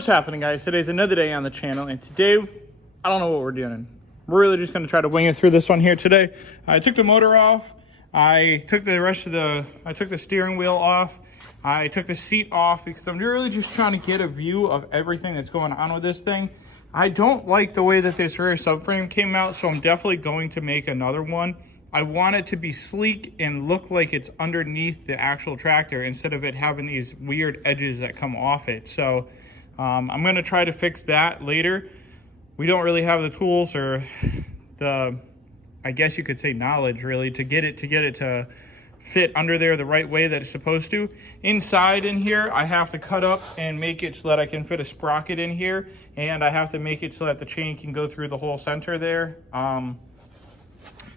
What's happening, guys? Today's another day on the channel, and today I don't know what we're doing. We're really just going to try to wing it through this one here today. I took the motor off. I took the steering wheel off. I took the seat off because I'm really just trying to get a view of everything that's going on with this thing. I don't like the way that this rear subframe came out, so I'm definitely going to make another one. I want it to be sleek and look like it's underneath the actual tractor instead of it having these weird edges that come off it. So I'm going to try to fix that later. We don't really have the tools or the, I guess you could say, knowledge really to get it to fit under there the right way that it's supposed to. Inside in here, I have to cut up and make it so that I can fit a sprocket in here, and I have to make it so that the chain can go through the whole center there.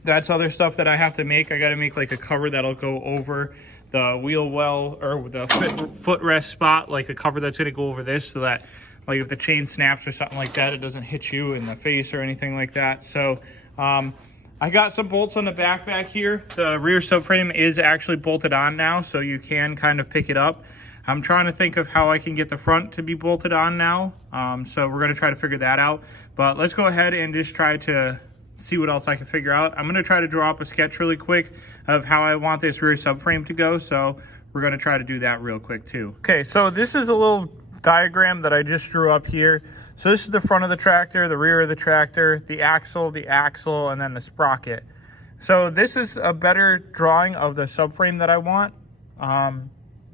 That's other stuff that I have to make. I got to make like a cover that'll go over the wheel well, or the footrest spot, like a cover that's going to go over this, so that like if the chain snaps or something like that, it doesn't hit you in the face or anything like that. So I got some bolts on the back here. The rear subframe is actually bolted on now, so you can kind of pick it up. I'm trying to think of how I can get the front to be bolted on now. So we're going to try to figure that out. But let's go ahead and just try to see what else I can figure out. I'm going to try to draw up a sketch really quick of how I want this rear subframe to go. So we're going to try to do that real quick too. Okay, so this is a little diagram that I just drew up here. So this is the front of the tractor, the rear of the tractor, the axle, and then the sprocket. So this is a better drawing of the subframe that I want.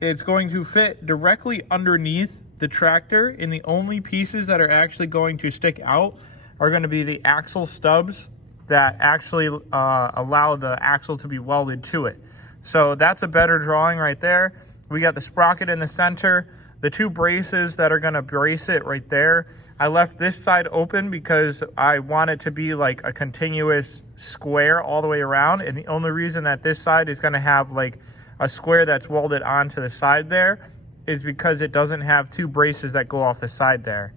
It's going to fit directly underneath the tractor, and the only pieces that are actually going to stick out are going to be the axle stubs that actually allow the axle to be welded to it. So that's a better drawing right there. We got the sprocket in the center, the two braces that are going to brace it right there. I left this side open because I want it to be like a continuous square all the way around, and the only reason that this side is going to have like a square that's welded onto the side there is because it doesn't have two braces that go off the side there.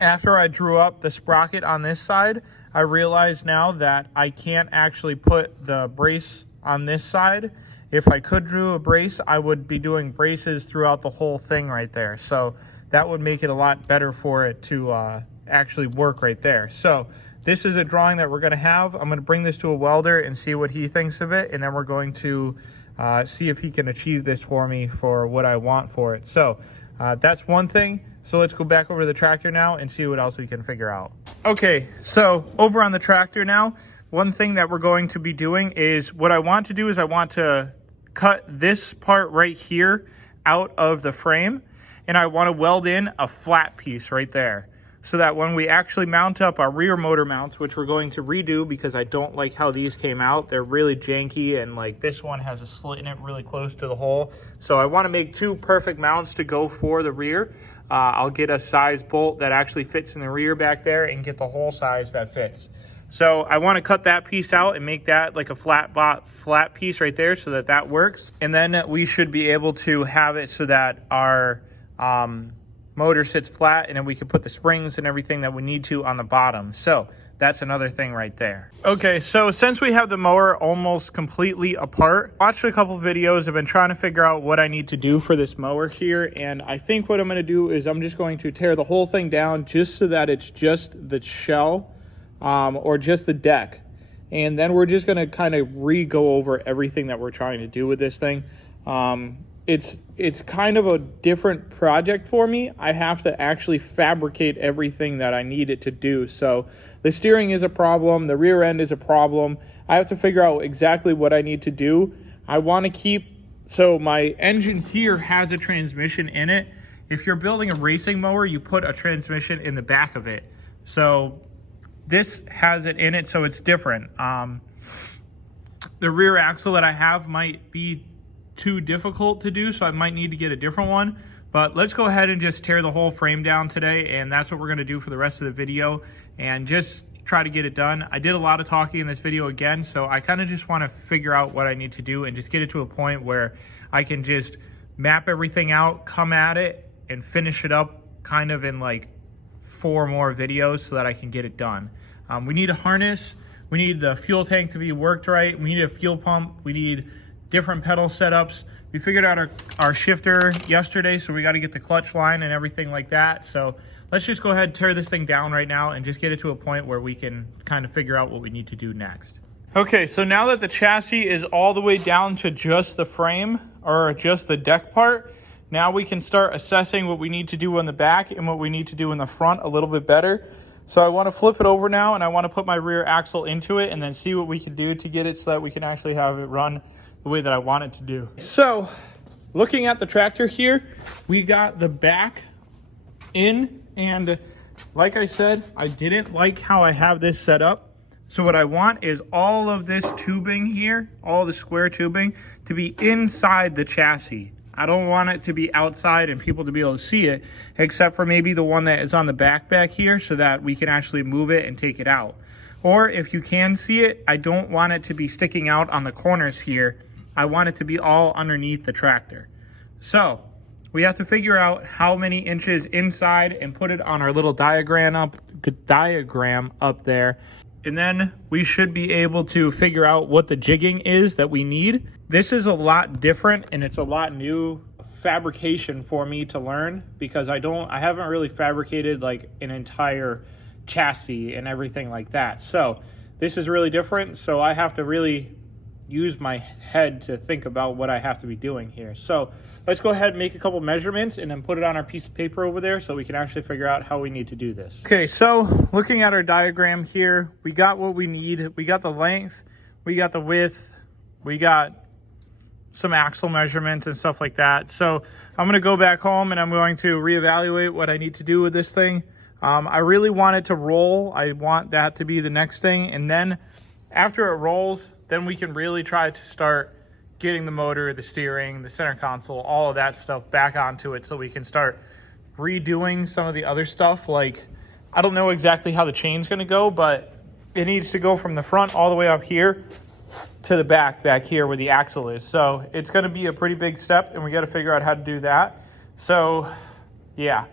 After I drew up the sprocket on this side, I realized now that I can't actually put the brace on this side. If I could do a brace, I would be doing braces throughout the whole thing right there. So that would make it a lot better for it to actually work right there. So this is a drawing that we're going to have. I'm going to bring this to a welder and see what he thinks of it, and then we're going to see if he can achieve this for me for what I want for it. So that's one thing. So let's go back over to the tractor now and see what else we can figure out. Okay, so over on the tractor now, one thing that we're going to be doing is what I want to do is I want to cut this part right here out of the frame, and I want to weld in a flat piece right there, so that when we actually mount up our rear motor mounts, which we're going to redo because I don't like how these came out. They're really janky, and like this one has a slit in it really close to the hole. So I want to make two perfect mounts to go for the rear. I'll get a size bolt that actually fits in the rear back there and get the hole size that fits. So I want to cut that piece out and make that like a flat piece right there so that that works. And then we should be able to have it so that our motor sits flat, and then we can put the springs and everything that we need to on the bottom. So that's another thing right there. Okay, so since we have the mower almost completely apart, watched a couple videos. I've been trying to figure out what I need to do for this mower here, and I think what I'm going to do is I'm just going to tear the whole thing down just so that it's just the shell or just the deck, and then we're just going to kind of re-go over everything that we're trying to do with this thing. It's kind of a different project for me. I have to actually fabricate everything that I need it to do. So the steering is a problem. The rear end is a problem. I have to figure out exactly what I need to do. I want to keep, so my engine here has a transmission in it. If you're building a racing mower, you put a transmission in the back of it. So this has it in it, so it's different. The rear axle that I have might be too difficult to do, so I might need to get a different one. But let's go ahead and just tear the whole frame down today, and that's what we're going to do for the rest of the video and just try to get it done. I did a lot of talking in this video again, so I kind of just want to figure out what I need to do and just get it to a point where I can just map everything out, come at it, and finish it up kind of in like 4 more videos so that I can get it done. We need a harness. We need the fuel tank to be worked right. We need a fuel pump. We need different pedal setups. We figured out our shifter yesterday, so we got to get the clutch line and everything like that. So let's just go ahead and tear this thing down right now and just get it to a point where we can kind of figure out what we need to do next. Okay, so now that the chassis is all the way down to just the frame or just the deck part, now we can start assessing what we need to do on the back and what we need to do in the front a little bit better. So I want to flip it over now, and I want to put my rear axle into it and then see what we can do to get it so that we can actually have it run the way that I want it to do. So looking at the tractor here, we got the back in, and like I said, I didn't like how I have this set up. So what I want is all of this tubing here, all the square tubing, to be inside the chassis. I don't want it to be outside and people to be able to see it, except for maybe the one that is on the back here so that we can actually move it and take it out. Or if you can see it, I don't want it to be sticking out on the corners here. I want it to be all underneath the tractor. So we have to figure out how many inches inside and put it on our little diagram up there. And then we should be able to figure out what the jigging is that we need. This is a lot different and it's a lot new fabrication for me to learn, because I haven't really fabricated like an entire chassis and everything like that. So this is really different. So I have to really use my head to think about what I have to be doing here. So let's go ahead and make a couple measurements and then put it on our piece of paper over there so we can actually figure out how we need to do this. Okay, so looking at our diagram here, we got what we need. We got the length, we got the width, we got some axle measurements and stuff like that. So I'm gonna go back home and I'm going to reevaluate what I need to do with this thing. I really want it to roll. I want that to be the next thing. And then after it rolls, then we can really try to start getting the motor, the steering, the center console, all of that stuff back onto it so we can start redoing some of the other stuff. Like, I don't know exactly how the chain's gonna go, but it needs to go from the front all the way up here to the back here where the axle is. So it's gonna be a pretty big step and we gotta figure out how to do that. So yeah,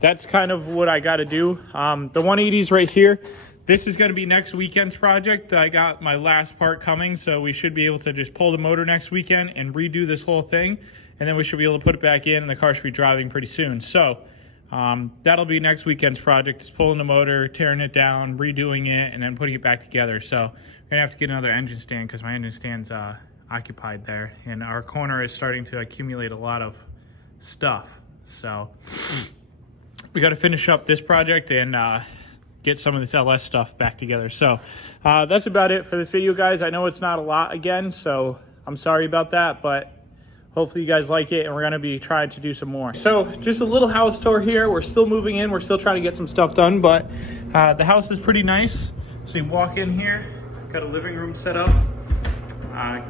that's kind of what I gotta do. The 180s right here, this is going to be next weekend's project. I got my last part coming, so we should be able to just pull the motor next weekend and redo this whole thing, and then we should be able to put it back in, and the car should be driving pretty soon. So that'll be next weekend's project, is pulling the motor, tearing it down, redoing it, and then putting it back together. So I'm going to have to get another engine stand because my engine stand's occupied there, and our corner is starting to accumulate a lot of stuff. So we got to finish up this project and get some of this LS stuff back together. So that's about it for this video, guys. I know it's not a lot again, so I'm sorry about that, but hopefully you guys like it, and we're gonna be trying to do some more. So just a little house tour here. We're still moving in. We're still trying to get some stuff done, but the house is pretty nice. So you walk in here, got a living room set up,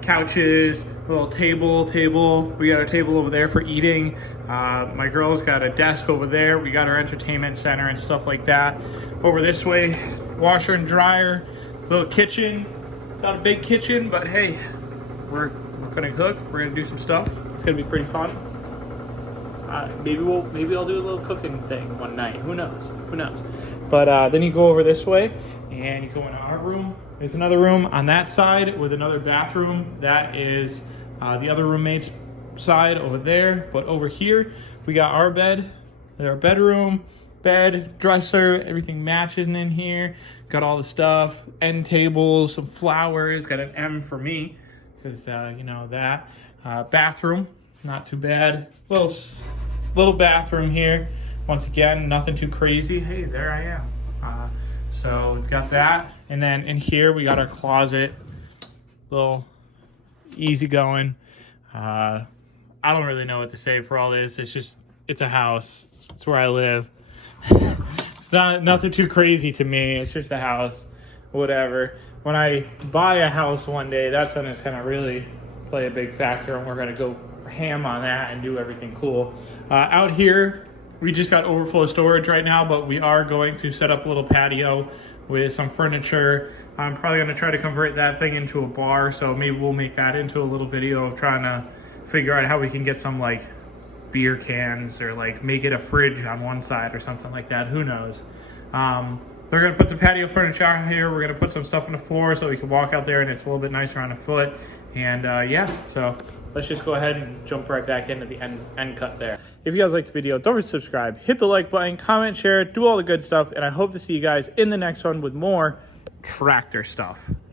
couches, a little table. We got a table over there for eating. My girl's got a desk over there. We got our entertainment center and stuff like that. Over this way, washer and dryer, little kitchen. Not a big kitchen, but hey, we're gonna cook. We're gonna do some stuff. It's gonna be pretty fun. Maybe I'll do a little cooking thing one night. Who knows? But then you go over this way and you go in our room. There's another room on that side with another bathroom. That is the other roommate's side over there. But over here, we got our bed, our bedroom, bed, dresser, everything matches in here. Got all the stuff, end tables, some flowers, got an M for me, because you know that. Bathroom, not too bad. Little bathroom here. Once again, nothing too crazy. Hey, there I am. So we've got that. And then in here, we got our closet. Little easy going. I don't really know what to say for all this. It's a house. It's where I live. It's nothing too crazy to me. It's just a house, whatever. When I buy a house one day, that's when it's gonna really play a big factor, and we're gonna go ham on that and do everything cool. Out here, we just got overflow storage right now, but we are going to set up a little patio with some furniture. I'm probably gonna try to convert that thing into a bar, so maybe we'll make that into a little video of trying to figure out how we can get some like beer cans or like make it a fridge on one side or something like that. Who knows? We're gonna put some patio furniture out here. We're gonna put some stuff on the floor so we can walk out there and it's a little bit nicer on the foot. And yeah, so let's just go ahead and jump right back into the end cut there. If you guys liked the video, don't forget to subscribe, hit the like button, comment, share, do all the good stuff, and I hope to see you guys in the next one with more tractor stuff.